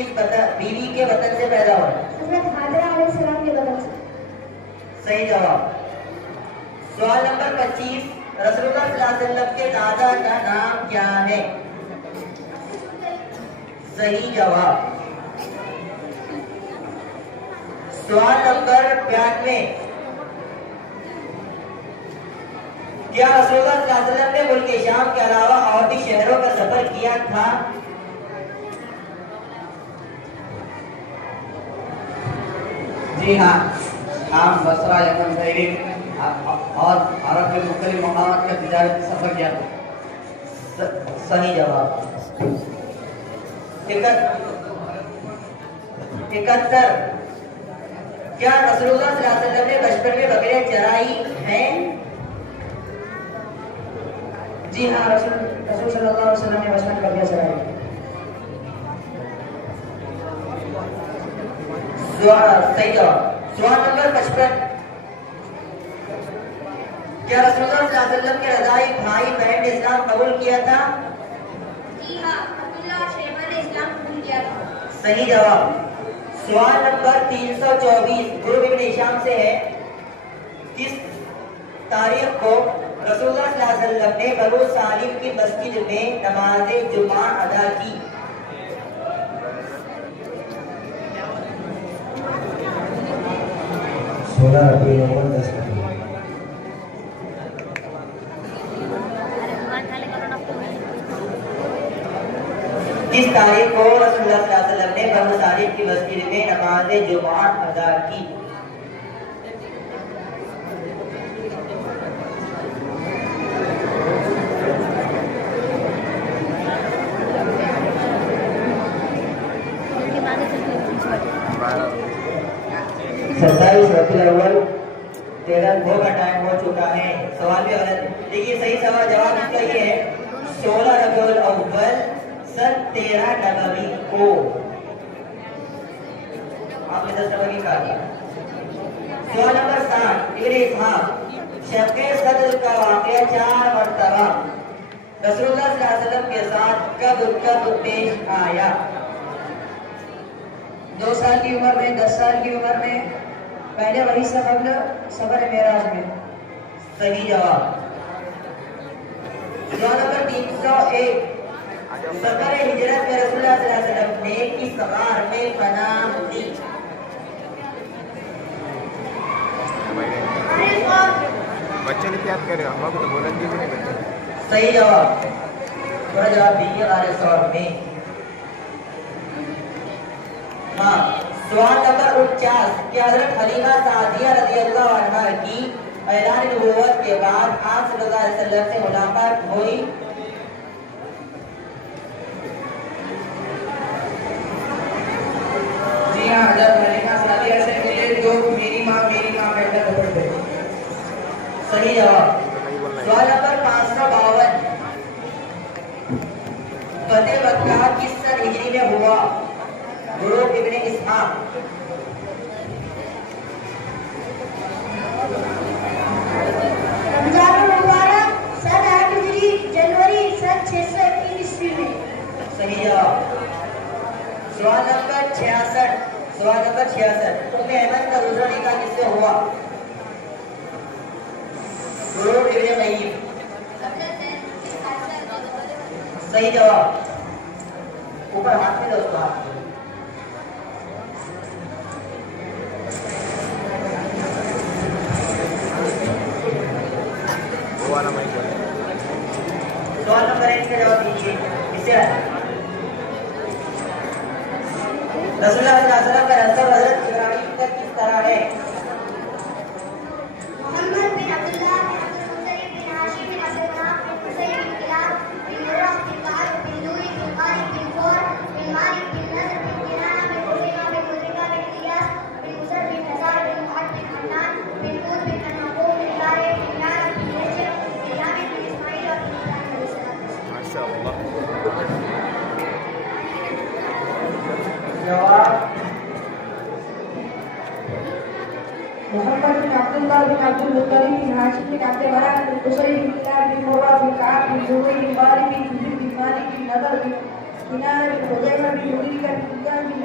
किस बीवी के वतन से पैदा हुआ? हज़रत हाजरा अलैहिस्सलाम के वतन से। सही जवाब। सवाल नंबर 25, रसूलुल्लाह सल्लल्लाहु अलैहि वसल्लम के दादा का नाम क्या है? सही जवाब। सवाल नंबर 92, क्या रसूलुल्लाह सल्लल्लाहु अलैहि वसल्लम ने मुल्क शाम के अलावा और भी शहरों का सफर किया था? जी हाँ, शाम, बसरा, यमन, बहरीन और अरब के मुख्तलिफ मकामात का तिजारत सफर किया था। सही जवाब। 71, क्या रसूलुल्लाह सल्लल्लाहु अलैहि वसल्लम ने बचपन में बकरियां चराई हैं? जी हाँ, रसूल सल्लल्लाहु अलैहि वसल्लम ने बचपन में बकरियां चराई। सही जवाब। सवाल नंबर 55, क्या रसूलुल्लाह सल्लल्लाहु अलैहि वसल्लम के रज़ाई भाई बहन ने इस्लाम कबूल किया था? जी हाँ, अब्दुल्लाह और शैबा ने इस्लाम कबूल किया था। सही जवाब। सवाल नंबर 324, गुरु इब्न हिशाम से है, किस तारीख को रसूलुल्लाह सल्लल्लाहु अलैहि वसल्लम ने बनु सालिम की मस्जिद में नमाज जुमा अदा की? 16 रबीउल अव्वल 10 किस तारीख को रसूलुल्लाह सल्लल्लाहु अलैहि वसल्लम ने बनु सालिम की मस्जिद में नमाज जुमा अदा की? सत्ताईस रबीउल अव्वल 13 का टाइम हो चुका है। सवाल भी गलत। देखिए सही सवाल जवाब इसका ये है 16 रबीउल अव्वल सन 13 नबवी को। आपने 10 नबवी कहा था। सवाल नंबर 7, इब्न इसहाक, शब्के सदर का वाक़या 4 मरतबा रसूलुल्लाह सल्लल्लाहु अलैहि वसल्लम के साथ कब पेश आया? 2 साल की उम्र में, 10 साल की उम्र में, पहले वही से कब्ल सफर मेराज में। सही जवाब। सवाल नंबर 301, सफर हिजरत में रसूलुल्लाह सल्लल्लाहु अलैहि वसल्लम ने किस गार में पनाह ली? बच्चे ने याद करे, हम तो बोलेंगे भी नहीं बच्चे। सही जवाब। थोड़ा जवाब दीजिए गारे सवाल में। हाँ, सवाल नंबर 49, कि हज़रत हलीमा सादिया रज़ियल्लाहु अन्हा की ऐलान नबुव्वत के बाद आप सल्लल्लाहु अलैहि वसल्लम से मुलाकात हुई? जी हाँ, हज़रत हलीमा सादिया से मिले जो मेरी माँ कहकर बोलते थे। सही जवाब। सवाल नंबर 552, फतेह मक्का किस सन हिजरी में हुआ? गुरु इब्न इसहाक। रमजानुल मुबारक सन 8 हिजरी, जनवरी सन 601 ईस्वी में। सही जवाब। सवाल नंबर 66, उम्मे अहमद का दूसरा निकाह किससे हुआ? गुरु इब्न महीम। सही जवाब। ऊपर हाथ में दोस्तों हाथ। सवाल नंबर 1 का जवाब दीजिए। इससे रसूलुल्लाह सल्लल्लाहु अलैहि वसल्लम का नसब हज़रत इब्राहीम तक किस तरह है? मोहम्मद बिन अब्दुल्लाह बिन अब्दुल मुत्तलिब बिन हाशिम बिन अब्दुल मनाफ बिन हुसैन बिन किलाब बिन मुर्रह बिन काब बिन लूई बिन गालिब बिन फौर बिन मालिक बिन नज़र बिन किनाना बिन हुज़ैमा बिन मुद्रिका बिन इलियास बिन मुसर बिन नज़ार बिन मुअद बिन हन्नान बिन हूद बिन अनमूम बिन तारिक बिन नाद बिन यशर बिन यामिन बिन इस्माईल और बिन इब्राहीम अलैहिस्सलाम। माशाअल्लाह। जवाब। मोहम्मद बिन अब्दुल्लाह बिन अब्दुल मुत्तलिब बिन हाशिम बिन अब्द मनाफ बिन कुसै बिन किलाब बिन मुर्रह बिन काब बिन लूई बिन गालिब बिन हुज़ैर बिन मालिक बिन नज़र बिन किनाना बिन हुज़ैमा बिन मुद्रिका बिन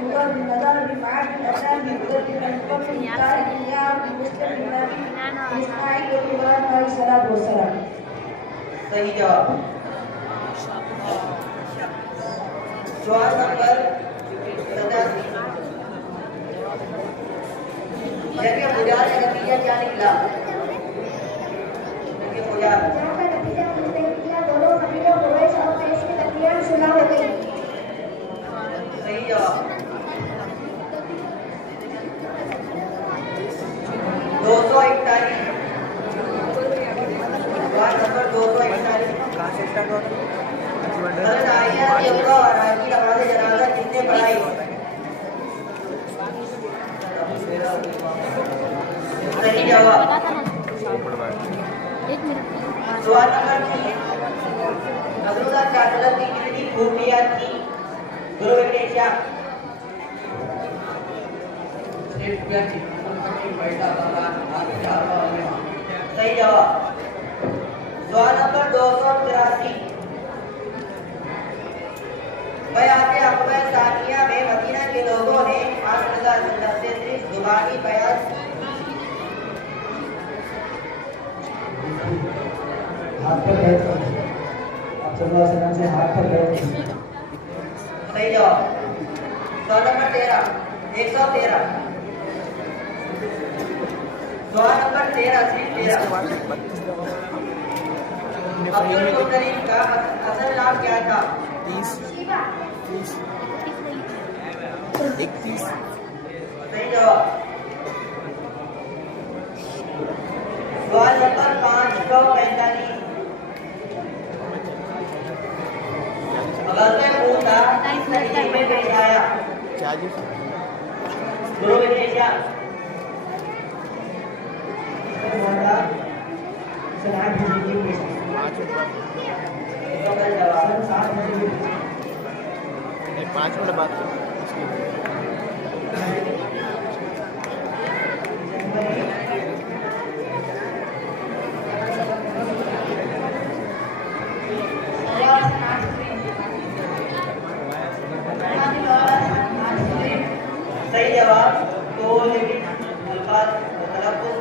सही जवाब। सवाल नंबर 87 जबकि मुजाहिद का नतीजा क्या निकला? जबकि मुजाहिद सही जवाब। 241 सवाल नंबर 241 कहाँ से स्टार्ट हुआ? हज़रत आयशा रज़ियल्लाहु अन्हा की नमाज़ जनाज़ा किसने पढ़ाई? सही जवाब। सवाल नंबर 3 रसूलुल्लाह सल्लल्लाहु अलैहि वसल्लम की कितनी खूबियां थी? गुरु इब्न हिशाम सिर्फ क्या थी? उनकी बैठा था सही जवाब। सवाल नंबर 283 बयाते अक़बा सानिया में मदीना के लोगों ने आप सल्लल्लाहु अलैहि वसल्लम से सिर्फ ज़ुबानी बयान हाथ पर बैठ आप सल्लल्लाहु अलैहि वसल्लम से हाथ पर बैठ सही जवाब। सवाल नंबर 13 113 सवाल नंबर 13 से 13 अब्दुल मुत्तलिब का असल नाम क्या था? 30 31 सही जवाब। सवाल नंबर 545 अगर मैं पूछा किस तरीके में पेश आया? क्या जी? गुरु इब्न हिशाम मोहल्ला सलाह दीजिए प्लीज। 5 मिनट बाद इसका जवाब 7 बजे 5 मिनट बाद सही जवाब। तो लेकिन अल्फाज तलफ़्फ़ुज़।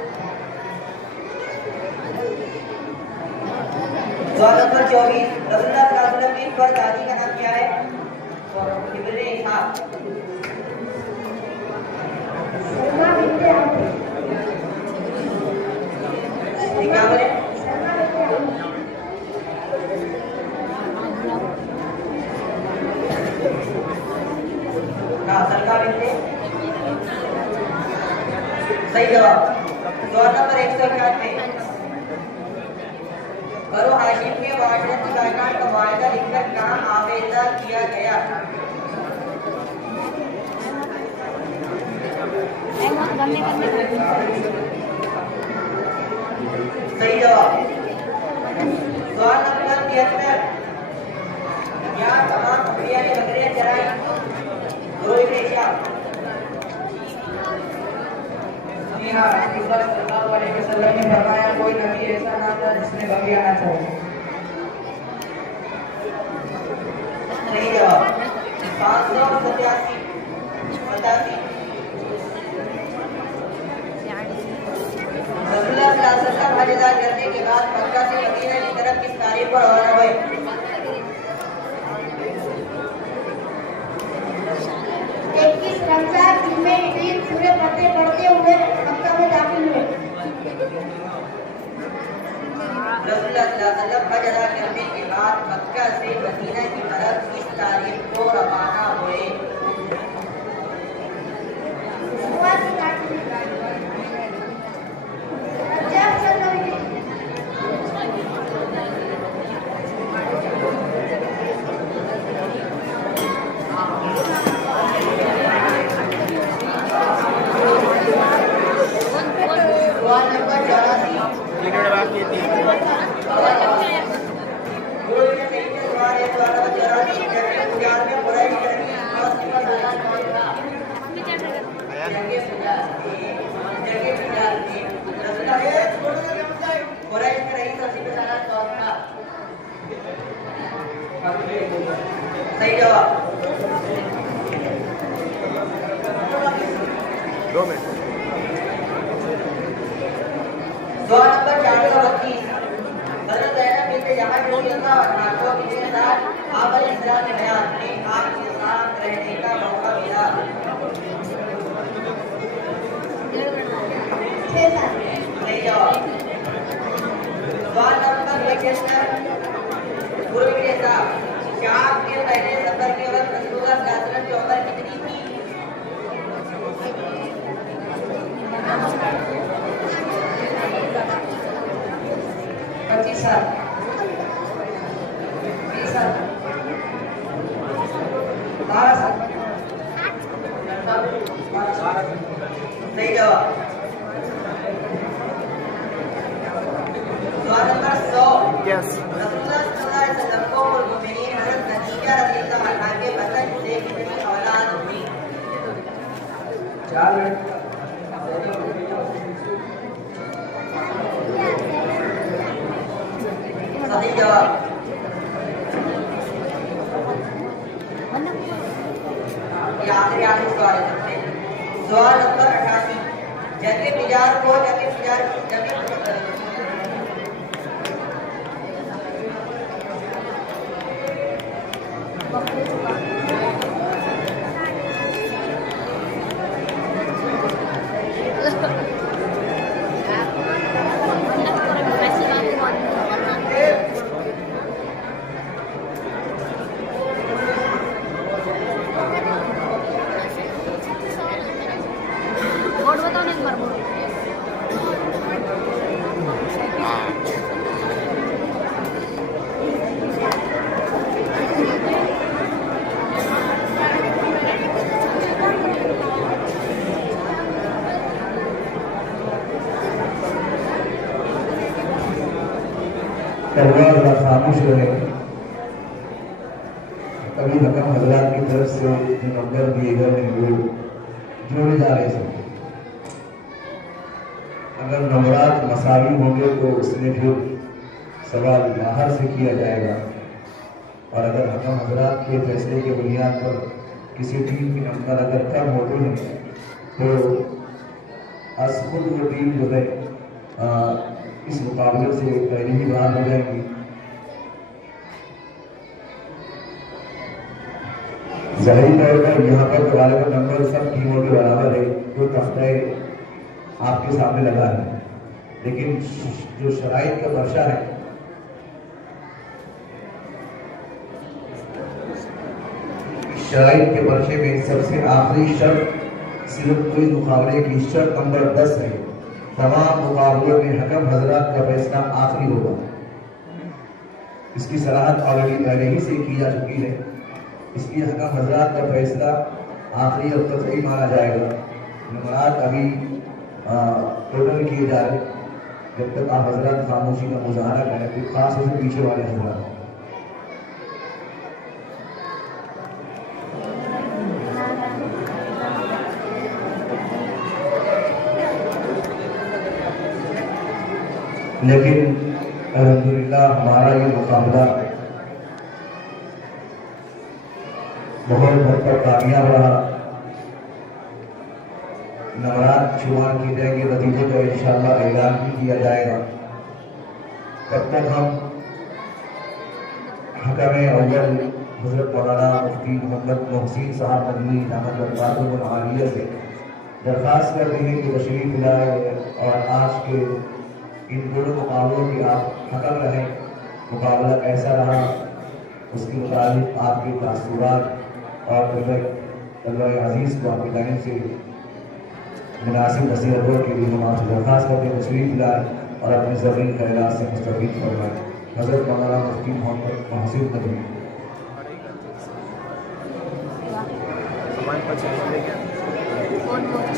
सवाल नंबर 24 रसूलुल्लाह सल्लल्लाहु अलैहि वसल्लम की पर दादी का नाम क्या है? इब्न इसहाक़ क्या बोले? सलका बिनते सही जवाब। सवाल नंबर 191 बनो हाशिम के माशरती बायकाट का वायदा लिखकर कहाँ आवेदा किया गया? सही जवाब। सवाल नंबर 73 यहाँ तमाम अंबिया ने बकरियां चराई? गुरु इब्न हिशाम जी हाँ, रसूलुल्लाह सल्लल्लाहु अलैहि वसल्लम ने फरमाया कोई नबी ऐसा ना था जिसने बकरियां ना चराई। सही जवाब। 587 रसूलुल्लाह सल्लल्लाहु अलैहि वसल्लम हज अदा करने के बाद मक्का से मदीना की तरफ किस तारीख पर रवाना हुए? 21 रमजान दिन में ईद पूरे पढ़ते पढ़ते हुए मक्का में दाखिल हुए। रसूलुल्लाह सल्लल्लाहु अलैहि वसल्लम हज अदा करने के बाद मक्का से मदीना की तरफ किस तारीख को रवाना हुए? सवाल नंबर 84 3 मिनट बाद ये 3 गुरु ने सही से सवाल है। सवाल नंबर 84 जबकि पुजार में कुरैश करनी खास सिफत अदा कौन था? जबकि पुजार में कुरैश में रईस और सिफत अदा कौन था? सही जवाब। 2 मिनट सही जवाब। सवाल नंबर 100 यस रसूलुल्लाह सल्लल्लाहु अलैहि वसल्लम को मुमिनीन हज़रत खदीजा रज़ियल्लाहु अन्हा के बतन से कितनी औलाद हुई? 4 मिनट। सही जवाब। ये आखिरी सवाल है सबसे। सवाल नंबर 88 जंग बिजार को परिवार का खामोश रहे। कभी हकम हजरात की तरफ से जो नंबर दिए गए हैं वो जोड़े जा रहे थे। अगर नंबरात मसावी होंगे तो उसमें फिर सवाल बाहर से किया जाएगा, और अगर हकम हजरात के फैसले के बुनियाद पर किसी टीम के नंबर अगर कम होते हैं तो खुद वो टीम जो है इस मुकाबले से पहले ही बाहर हो जाएंगी। ज़ाहिरी तौर पर यहाँ पर तुम्हारे का नंबर सब टीमों के बराबर है, जो तख्ता आपके सामने लगा है, लेकिन जो शराइत का पर्चा है शराइत के पर्चे में सबसे आखिरी शर्त सिर्फ कोई मुकाबले की शर्त नंबर 10 है। तमाम मुकाबलों में हकम हजरात का फैसला आखिरी होगा। इसकी सराहत ऑलरेडी पहले ही से की जा चुकी है, इसलिए हकम हजरात का फैसला आखिरी और कतई माना जाएगा। नंबरात अभी टोटल किए जा रहे, जब तक आप हजरात खामोशी का मुजाहरा करें, तो खास तौर से पीछे वाले हजरात। लेकिन अल्हम्दुलिल्लाह हमारा ये मुकाबला बहुत भरपूर कामयाब रहा। नवरात शुमार किए जाएंगे, नतीजे का इंशाअल्लाह ऐलान भी किया जाएगा। तब तक हम हकम अव्वल हज़रत मौलाना मुफ्ती मोहम्मद मोहसिन साहब मदनी दामद से दरख्वास्त करते हैं कि तशरीफ लाए और आज के इन दोनों मुकाबलों की आप हकम रहें। मुकाबला कैसा रहा उसके मुताबिक आपके तासुरात और अल्लाह अजीज़ को आपकी जानिब से मुनासिब नसीहत के लिए हम आपसे दरख्वास्त करते हैं तशरीफ लाए और अपने ज़मीन खैरात से मुस्तफ़ीद फरमाएं। हज़रत मौलाना मुफ्ती मोहम्मद मोहसिन मदनी।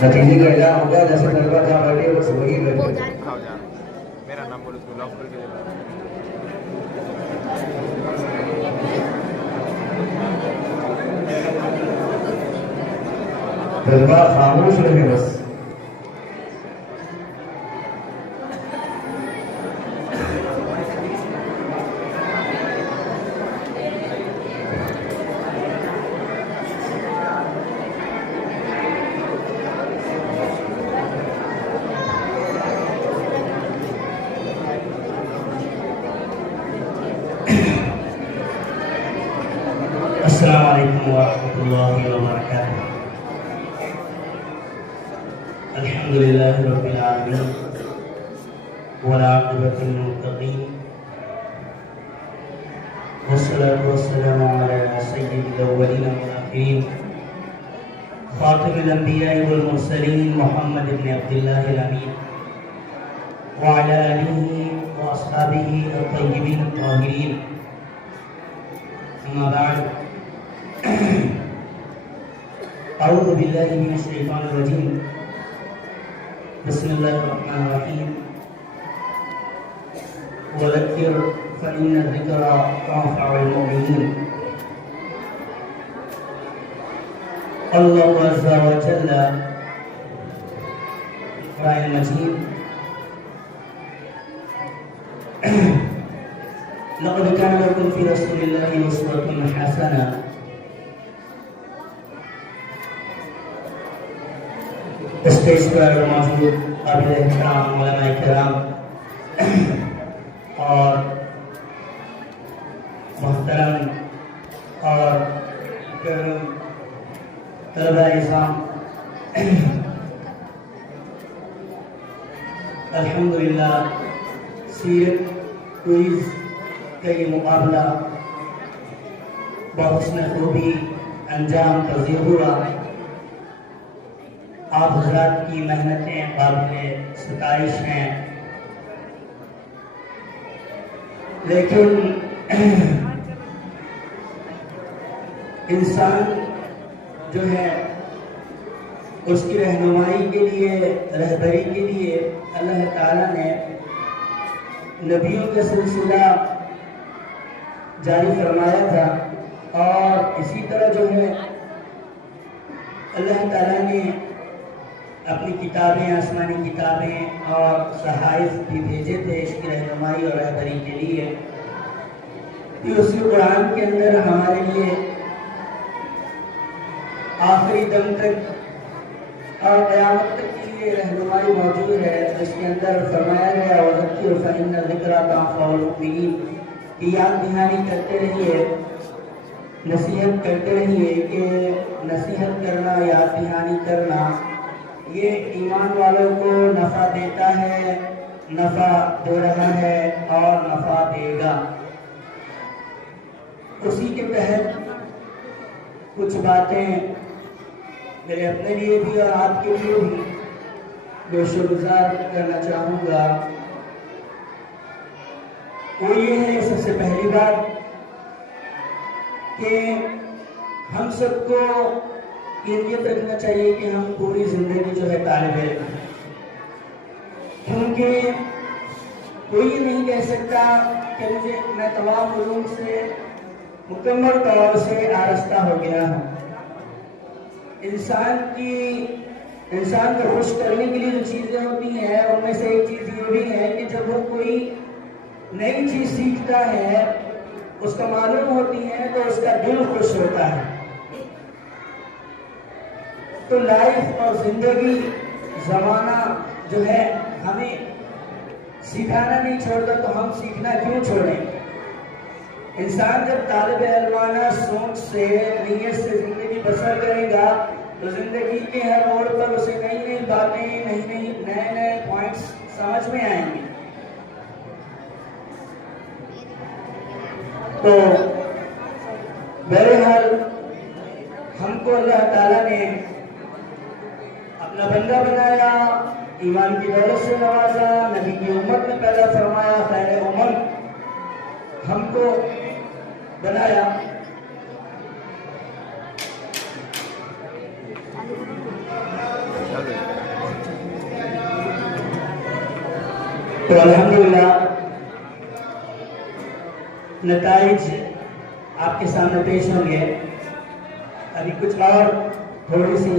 नतीजे का ऐलान हो गया, जैसे तलबा जहाँ बैठे बस वही बैठे। मेरा नाम बोलो, उसको लॉक करके देना। तलबा खामोश रहे बस। अस्सलामु अलैकुम वरहमतुल्लाहि वबरकातुहू। अल्हम्दुलिल्लाहि रब्बिल आलमीन वल आक़िबतुल मुत्तक़ीन वस्सलातु वस्सलामु अला सय्यिदिल अव्वलीन वल आखिरीन खातिमुल अंबिया वल मुरसलीन मुहम्मद इब्न अब्दुल्लाहिल अमीन व अला आलिहि व अस्हाबिहि अत-तय्यिबीन अत-ताहिरीन। अम्मा बाद अऊज़ु बिल्लाहि मिनश शैतानिर रजीम। बिस्मिल्लाहिर रहमानिर रहीम। वज़क्किर फ़इन्न ज़िक्रा तंफ़अुल मुमिनीन। अल्लाहु अज़्ज़ा व जल्ला क़ुरान मजीद लक़द कान लकुम फ़ी रसूलिल्लाहि उस्वतुन हसना। स्टेज पर मौजूद काबिल एहतराम उलमाए किराम और मोहतरम और तलबा निज़ाम, अल्हम्दुलिल्लाह सीरत क्विज़ का ये मुकाबला बहुस्न खूबी अंजाम पज़ीर हुआ। आप हज़रात की मेहनतें काबिल सताइश हैं, लेकिन इंसान जो है उसकी रहनुमाई के लिए, रहबरी के लिए अल्लाह ताला ने नबियों का सिलसिला जारी फरमाया था। और इसी तरह जो है अल्लाह ताला ने अपनी किताबें, आसमानी किताबें और सहाइफ भी भेजे थे इसकी रहनुमाई और रहबरी के लिए। कि उसी कुरान के अंदर हमारे लिए आखिरी दम तक और क़यामत तक के लिए रहनुमाई मौजूद है। इसके अंदर फरमाया गया वज़क्किर फ़इन्न ज़िक्रा तंफ़अुल मुमिनीन कि याद दहानी करते रहिए, नसीहत करते रहिए। कि नसीहत करना, याद दहानी करना ये ईमान वालों को नफ़ा देता है, नफ़ा दे रहा है और नफ़ा देगा। उसी के तहत कुछ बातें मेरे अपने लिए भी और आपके लिए भी जो शुरुआत करना चाहूँगा वो ये है, सबसे पहली बात कि हम सबको ये नियत रखना चाहिए कि हम पूरी जिंदगी जो है तालिब इल्म हैं। क्योंकि कोई ये नहीं कह सकता कि मैं तमाम उलूम से मुकम्मल तौर से आरास्ता हो गया हूँ। इंसान को खुश करने के लिए जो चीज़ें होती हैं उनमें से एक चीज़ ये भी है कि जब वो कोई नई चीज़ सीखता है, उसका मालूम होती है, तो उसका दिल खुश होता है। तो लाइफ और जिंदगी, जमाना जो है हमें सिखाना नहीं छोड़ता, तो हम सीखना क्यों छोड़ें। इंसान जब तालिब इल्माना सोच से, नीयत से जिंदगी बसर करेगा तो जिंदगी के हर मोड़ पर उसे नई नई बातें, नए नए पॉइंट्स समझ में आएंगे। तो बहरहाल हमको अल्लाह ताला ने अपना बंदा बनाया, ईमान की दौलत से नवाजा, नबी की उम्मत में पैदा फरमाया, खैर उम्मत हमको बनाया। तो अल्हम्दुलिल्लाह नताइज आपके सामने पेश होंगे। अभी कुछ और थोड़ी सी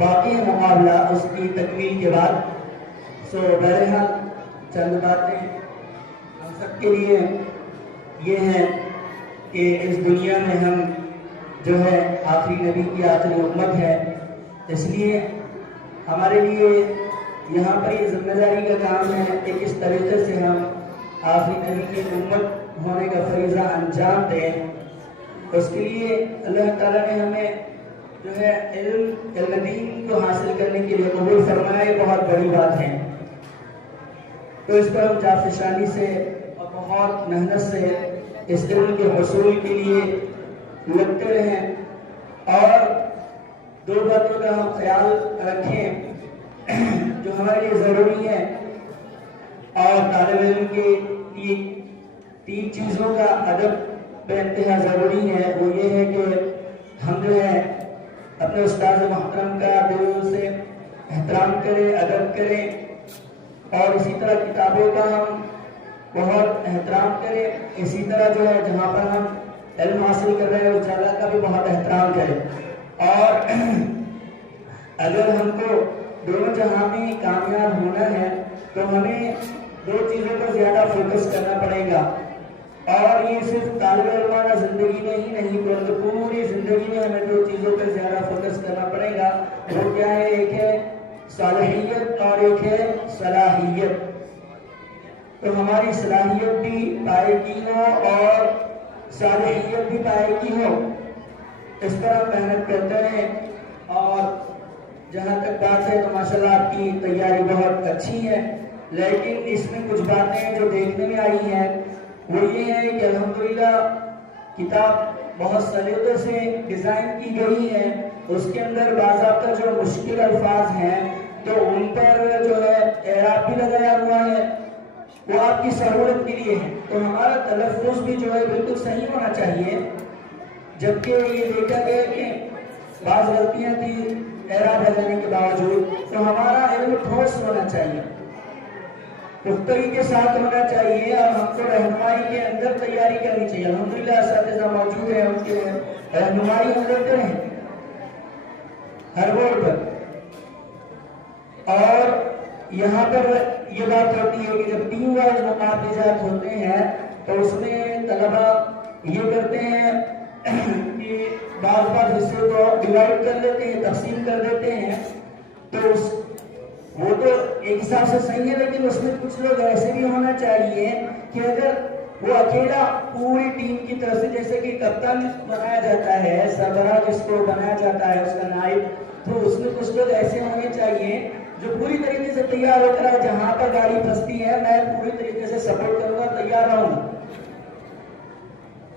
बाकी है मुकाबला, उसकी तकमील के बाद। सो बहरहाल चंद बातें हम सबके लिए ये है कि इस दुनिया में हम जो है आखिरी नबी की आखिरी उम्मत है, इसलिए हमारे लिए यहाँ पर ये जिम्मेदारी का काम है कि किस तरीके से हम आखिरी नबी की उम्मत होने का फरीज़ा अंजाम दें। उसके लिए अल्लाह ताला ने हमें जो है इल्म दीन को हासिल करने के लिए कबूल फरमाया, ये बहुत बड़ी बात है। तो इस पर हम जाफिशानी से और बहुत मेहनत से इस इल्म के हसूल के लिए लगते रहें और दो बातों का हम ख्याल रखें जो हमारे लिए ज़रूरी है। और तालिब इल्म के लिए तीन चीज़ों का अदब बेइंतहा ज़रूरी है। वो ये है कि हम जो है अपने उस्ताद मोहतरम का दिल से एहतराम करें, अदब करें और इसी तरह किताबों का हम बहुत एहतराम करें। इसी तरह जो है जहाँ पर हम इल्म हासिल कर रहे हैं उस जगह का भी बहुत एहतराम करें। और अगर हमको दोनों जहां में कामयाब होना है तो हमें दो चीज़ों पर ज़्यादा फोकस करना पड़ेगा। और ये सिर्फ तालिब इल्माना ज़िंदगी में ही नहीं बल्कि पूरी ज़िंदगी में हमें दो चीज़ों पर ज़्यादा फोकस करना पड़ेगा। वो क्या है? एक है सालहियत और एक है सलाहियत। तो हमारी सलाहियत भी पाएगी हो और सालहियत भी पाएगी हो, इस पर हम मेहनत करते रहें। और जहाँ तक बात है तो माशाल्लाह आपकी तैयारी बहुत अच्छी है, लेकिन इसमें कुछ बातें जो देखने में आई हैं वो ये है कि अल्हम्दुलिल्लाह किताब बहुत सलीके से डिज़ाइन की गई है। उसके अंदर बाज़ाब्ता जो मुश्किल अल्फाज हैं तो उन पर जो है एराब भी लगाया हुआ है, वो आपकी सहूलत के लिए है। तो हमारा तलफ़्फ़ुज़ भी जो है बिल्कुल सही होना चाहिए। जबकि ये देखा गया कि बाज़ गलतियाँ थी एराब लगाने के बावजूद, तो हमारा इल्म ठोस होना चाहिए, पुख्तगी के साथ होना चाहिए और हमको रहनुमाई के अंदर तैयारी करनी चाहिए। अल्हम्दुलिल्लाह असातिज़ा मौजूद हैं, उनके रहनुमाई हम लेते हैं हर बोर्ड पर। और यहाँ पर ये बात होती है कि जब टीम वाइज मुकाबलेजात होते हैं तो उसमें तलबा ये करते हैं कि बार हिस्से को डिवाइड कर लेते हैं, तकसीम कर देते हैं। तो वो तो एक हिसाब से सही है, लेकिन उसमें कुछ लोग ऐसे भी होना चाहिए कि अगर वो अकेला पूरी टीम की तरफ से, जैसे कि कप्तान बनाया जाता है, सरबराह जिसको बनाया जाता है उसका नायब, तो उसमें कुछ लोग ऐसे होने चाहिए जो पूरी तरीके से तैयार होकर आए। जहां पर गाड़ी फंसती है मैं पूरी तरीके से सपोर्ट करूंगा, तैयार रहूंगा।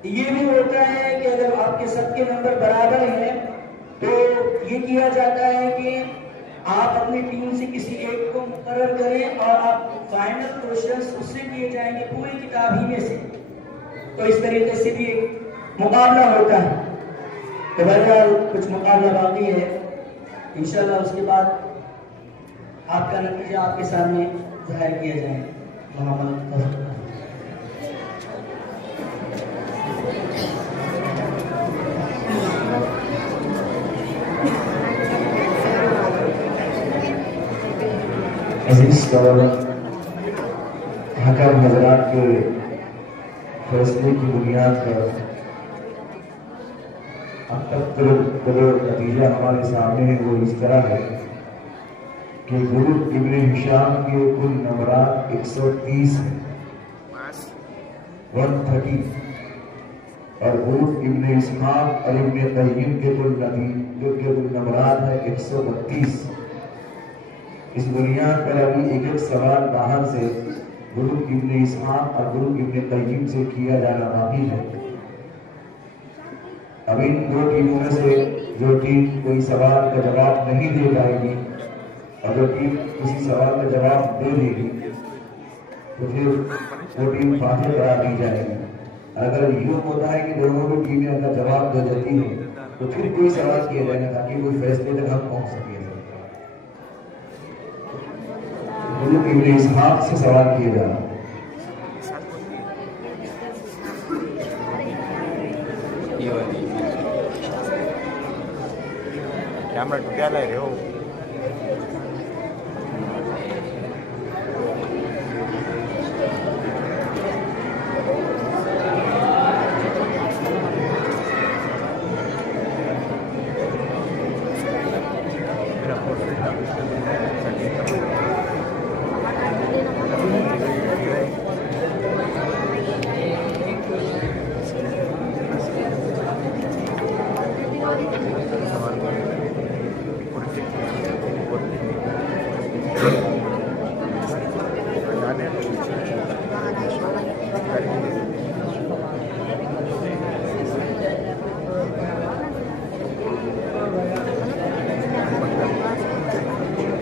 ये भी होता है कि अगर आपके सबके नंबर बराबर हैं तो ये किया जाता है कि आप अपनी टीम से किसी एक को मुकर्रर करें और आप फाइनल क्वेश्चंस उससे किए जाएंगे पूरी किताब ही में से। तो इस तरीके से भी एक मुकाबला होता है। तो बहरहाल कुछ मुकाबला बाकी है, इंशाल्लाह उसके बाद आपका नतीजा आपके सामने जाहिर किया जाएगा। अजीज और हकम हजरात के फैसले की बुनियाद पर अब तक जो नतीजा हमारे सामने है वो इस तरह है कि गुरु इब्न हिशाम के कुल नंबरात 130 हैं, 130, और गुरु इब्न इसहाक और इब्न तय्यब के कुल नंबरात है 132। इस बुनियाद पर अभी एक एक सवाल बाहर से गुरु इब्न इसहाक और गुरु इब्न तय्यब से किया जाना बाकी है। अब इन दो टीमों में से जो टीम कोई सवाल का जवाब नहीं दे पाएगी और जो टीम किसी सवाल का जवाब दे देगी तो फिर वो टीम फातह करार दी जाएगी। अगर यूँ होता है कि दोनों की टीमें अगर जवाब दे देती है तो फिर कोई सवाल किया जाएगा ताकि कोई फैसले तक हम पहुँच सके। गुरु इब्न इसहाक से सवाल किया जा रहा है। कैमरा टूटा ले रहे हो?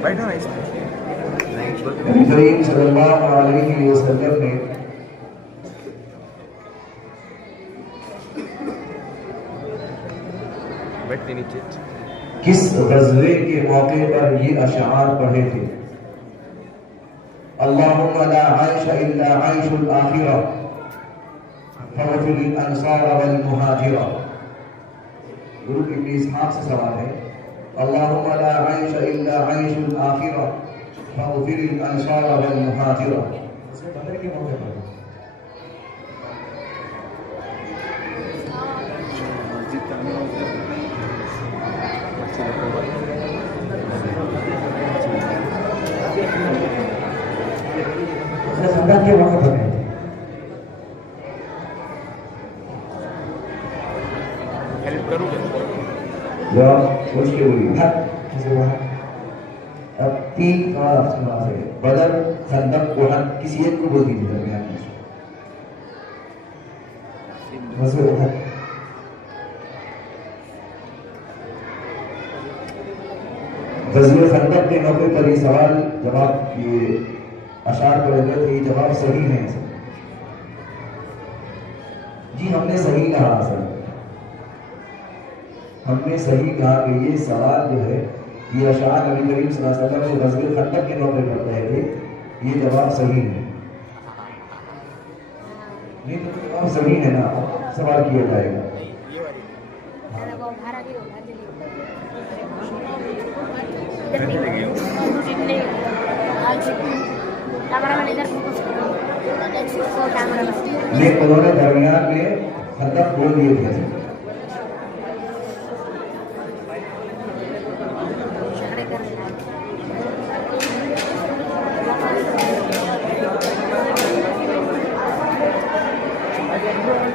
बैठो ना इसमें। नबी करीम सल्लल्लाहु अलैहि वसल्लम ने बैठते नीचे। किस गज़वे के मौके पर ये अशआर पढ़े थे? अल्लाहुम्मा ला आइशा इल्ला आइशुल आखिरा फग़फ़िर लिल अंसार वल मुहाजिरा। गुरु इब्न इसहाक़ से सवाल है, अल्लाहुम्मा ला आइशा इल्ला आइशुल आखिरा फग़फ़िर लिल अंसार वल मुहाजिरा। इसमें बदर के मौके पर संगत के मौके पर हेल्प करूँगा। जवाब सोच के बोलिए। अब 3 सवाल आपके पास है, बदर, खंदक, उहद, किसी एक को बोल दीजिए दरमियान में। ग़ज़वे खंदक के मौके पर ये सवाल जवाब ये अशार पढ़े गए थे, ये जवाब सही है सर जी, हमने सही कहा सर, हमने सही कहा कि ये सवाल जो है ये अशार नबी करीम सल्लल्लाहु अलैहि वसल्लम जो ग़ज़वे खंदक के मौके पर पढ़े थे, ये जवाब सही है। नहीं तो जवाब सही है ना, सवाल किया जाएगा। लेकिन उन्होंने दरमियान में खंदक बोल दिए थे।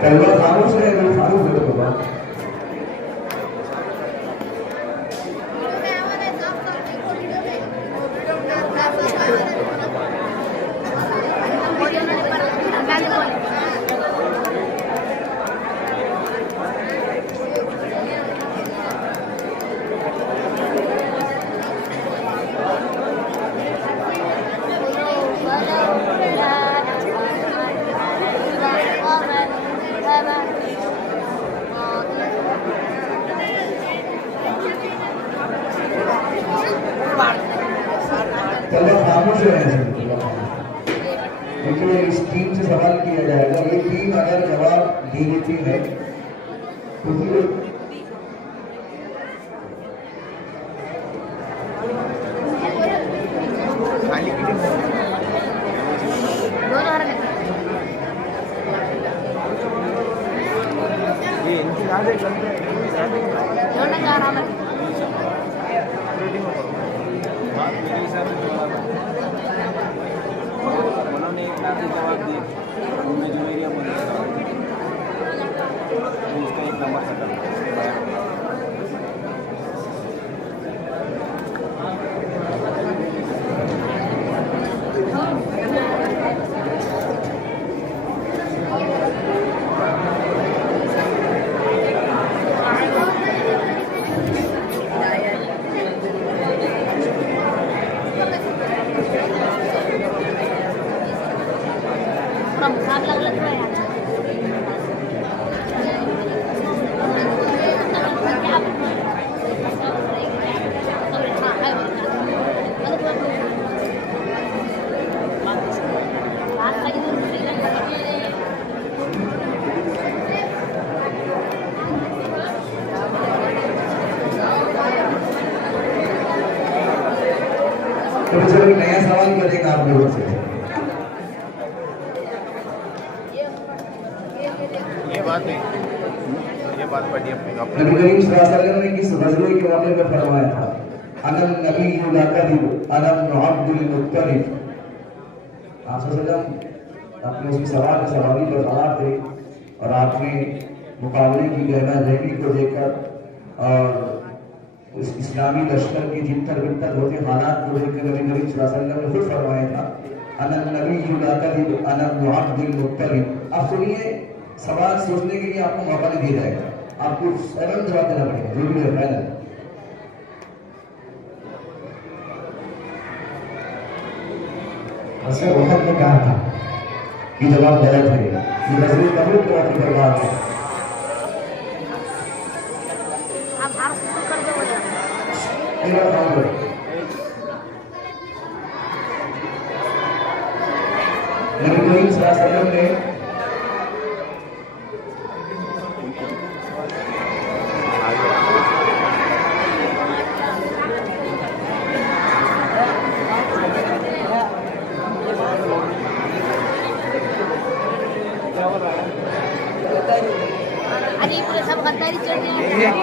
कलमा खामोश है, फारूक है तो बात खामोश है। क्योंकि इस टीम से सवाल किया जाएगा, ये टीम अगर जवाब दे देती है तो फिर ये इनकी याद है चलते हैं उन्होंने एक नाती जवाब दिए, उन्होंने जो एरिया बोला उसका एक नंबर तो चलो एक नया सवाल करेगा आप लोगों से। ये बात नहीं, ये बात पढ़ी अपने नबी करीम सल्लल्लाहु अलैहि वसल्लम ने किस ग़ज़वे के मौके पर फरमाया था, अनम नबिय्यु ला कज़िब अनम अब्दुल मुत्तलिब। आप सल्लल्लाहु अपने उस सवाल के सवारी पर सवार थे और आपने मुकाबले की गहना जहनी को देखकर और उस इस्लामी लश्कर की जितर बितर होते हालात को देखकर नबी करीम सल्लल्लाहु अलैहि वसल्लम ने खुद फरमाया था, अनम नबिय्यु ला कज़िब अनम अब्दुल मुत्तलिब। आप सुनिए, सवाल सोचने के लिए आपको मौका नहीं दिया जाएगा, आपको फौरन जवाब देना पड़ेगा, जो भी है फाइनल। असर वक्त ने कहा था कि जवाब गलत है, ये ग़ज़वे तबूक को अपनी बर्बाद है। एक बार काम करो। नबी करीम सल्लल्लाहु अलैहि वसल्लम ने अरे पूरे सब गद्दारी चढ़ रहे हैं।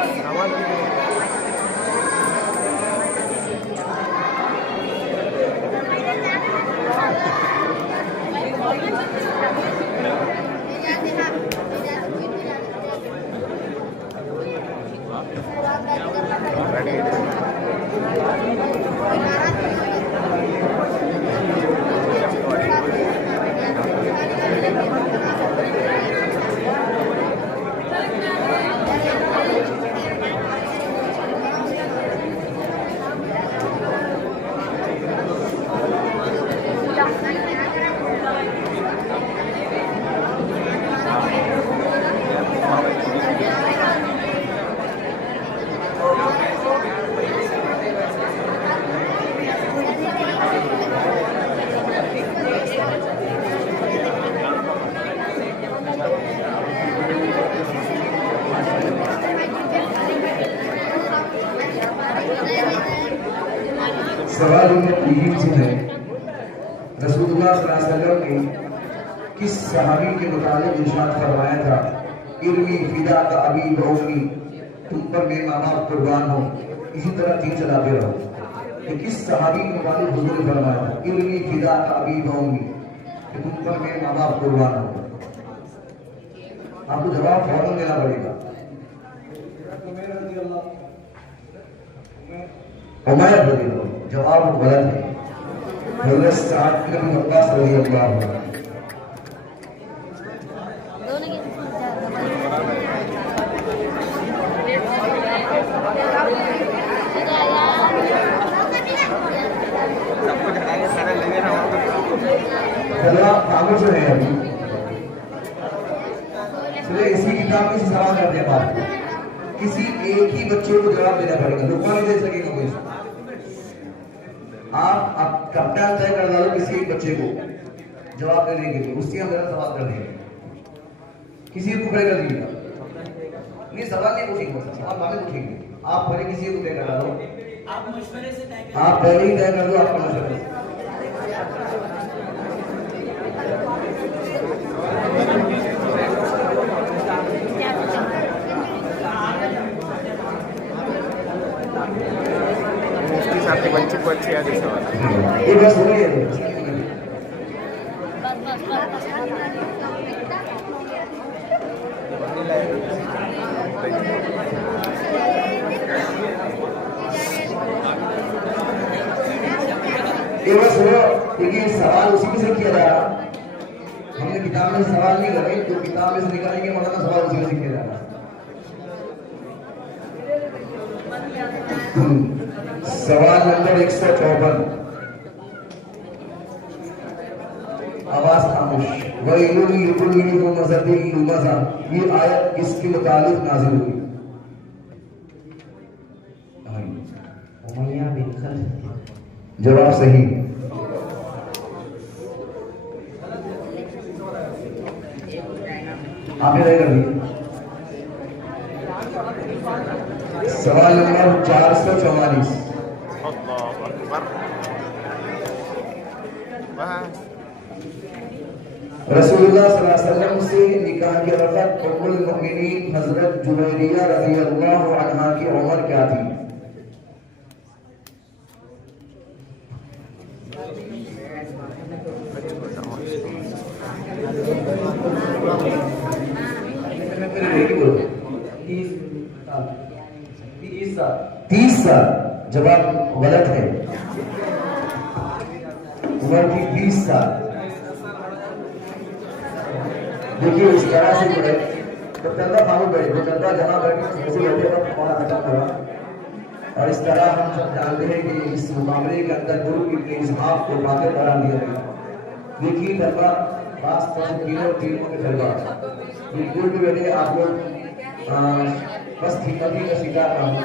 सवाल उम्मीद से है रसूलुल्लाह सल्लल्लाहु अलैहि वसल्लम ने किस सहाबी के मुतालिक इरशाद फरमाया था, इर्मी फिदा का अबी बउमी, तुम पर मेरे माँ बाप कुर्बान हो। इसी तरह तीर चलाते रहो। कि किस सहाबी के मुतालिक हुजूर ने फरमाया था, इर्मी फिदा का अबी बउमी, कि तुम पर मेरे माँ बाप कुर्बान हो। आपको जवाब फौरन देना पड़ेगा। उमर रज़ी अल्लाह, जवाब गलत है। हज़रत साद बिन वक्कास रज़ियल्लाहु अन्हु। कागज जो है अभी चलिए इसी किताब में सवाल करते हैं बात। किसी एक ही बच्चे को जवाब देना पड़ेगा, रुकवा नहीं दे सकेगा कोई। आप कप्तान तय कर डालो किसी एक बच्चे को जवाब देने के लिए, उससे हम मेरा सवाल कर देंगे। किसी को खड़े कर दीजिएगा, नहीं सवाल नहीं पूछेंगे, सवाल बाद में पूछेंगे। आप पहले किसी को तय कर डालो, आप मशवरे से तय कर, आप पहले ही तय कर दो आपका मशवरे से। बच्चे को अच्छी याद है। ये बस हो गया। ये बस हो, देखिए सवाल उसी में से किया जा रहा। हमने किताब में सवाल नहीं करे, जो किताब में से निकालेंगे मौलाना सवाल उसी में से किया जा रहा। सवाल नंबर 154, आवाज खामोश। ये आयत किसके मुतालिक नाज़िल हुई? उमैया बिन खल्फ। जवाब सही। आपने तय कर दिया। सवाल नंबर 444, रसूलुल्लाह सल्लल्लाहु अलैहि वसल्लम से निकाह के वक़्त उम्मुल मोमिनीन हज़रत जुबैरिया रज़ियल्लाहु अन्हा की उम्र क्या थी? तीस साल। जवाब गलत है, उम्र थी 20 साल। देखिए इस तरह से जो है तो चंदा फारूक बैठे, वो चंदा जहाँ बैठे उसे बैठे वक्त हमारा खत्म हुआ। और इस तरह हम सब जानते हैं कि इस मुकाबले के अंदर गुरु की इस्हाफ को बातें करा दिया गया। देखिए तलबा खास तौर से तीनों टीमों के तलबा बिल्कुल भी बैठे, आप लोग बस खिदमती का शिकार ना हो।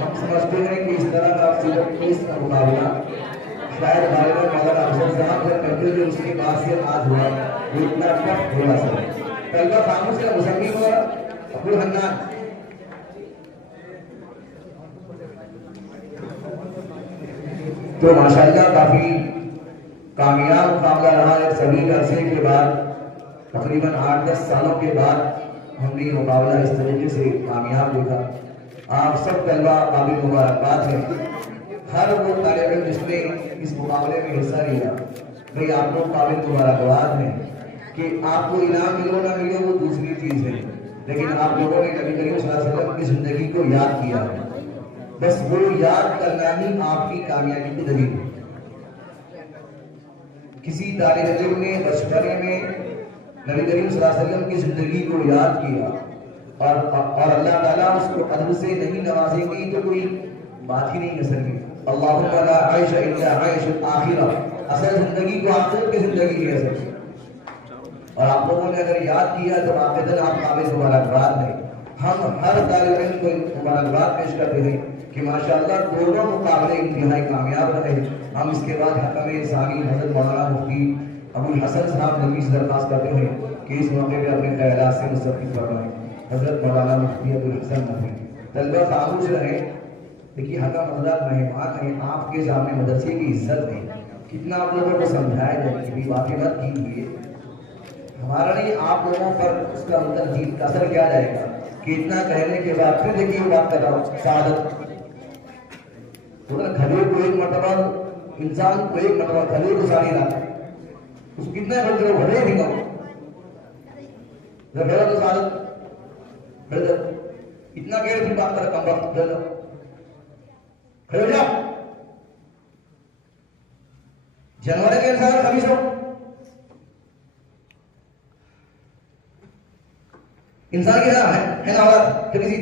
हम समझते हैं कि इस तरह का सीरत केस का मुकाबला शायद हमारे में मौलाना अफजल साहब जब करते थे उसके बाद से आज हुआ वो इतना टफ थोड़ा सा तलबा खामोश का मुसम्मी हुआ अब्दुल हन्नान तो माशाल्लाह काफी कामयाब मुकाबला रहा है। सभी अरसे के बाद तकरीबन 8-10 सालों के बाद हमने ये मुकाबला इस तरीके से कामयाब देखा। आप सब तलबा काबिल मुबारकबाद हैं। हर वो तालिब इल्म जिसने इस मुकाबले में हिस्सा लिया भाई आप लोग काबिल मुबारकबाद हैं कि आपको इनाम मिलो ना मिलो वो दूसरी चीज है, लेकिन आप लोगों ने नबी करीम सल्लल्लाहु अलैहि वसल्लम की जिंदगी को याद किया है। बस वो याद करना ही आपकी कामयाबी की दलील है। किसी तालिब इल्म ने बचपने में नबी करीम सल्लल्लाहु अलैहि वसल्लम की जिंदगी को याद किया और अल्लाह ताला उसको अदब से नहीं नवाजेंगे तो कोई बात ही नहीं कर सकेगी। अल्लाहुम्मा ला आइशा इल्ला आइशुल आखिरह, असल जिंदगी को आखिरत की जिंदगी है असल। और आप लोगों ने अगर याद किया तो आखिरत आप काबिल मुबारकबाद हैं। हम हर तालिब इल्म को मुबारकबाद पेश करते हैं कि माशाअल्लाह दोनों मुकाबले इंतहाई कामयाब रहे। हम इसके बाद हकम इंसानी हजरत मौलाना मुफ्ती अबुल हसन साहब नबी से दरख्वास्त करते हैं कि इस मौके पर अपने ख्यालात से मुस्तफ़िद फरमाएं। हजरत मौलाना मुफ्ती अबुल हसन नबी तलबा खामोश रहे। देखिए हका हजरत मेहमान हैं, आपके सामने मदरसे की इज्जत है, कितना आप लोगों को समझाया जाए कि बातें मत कीजिए। हमारा नहीं आप लोगों पर उसका मतलब का असर क्या जाएगा कि इतना कहने के बाद फिर देखिए बात कर रहा हूँ शहादत खले को एक मरतबा इंसान को एक मरतबा खले को सारी रात उसको कितना बच्चे भरे भी कहो जब तो शहादत इतना कह फिर बात कर कम वक्त खड़े हो जाओ। जनवरी के इंसान कभी सो इंसान के नाम है ना किसी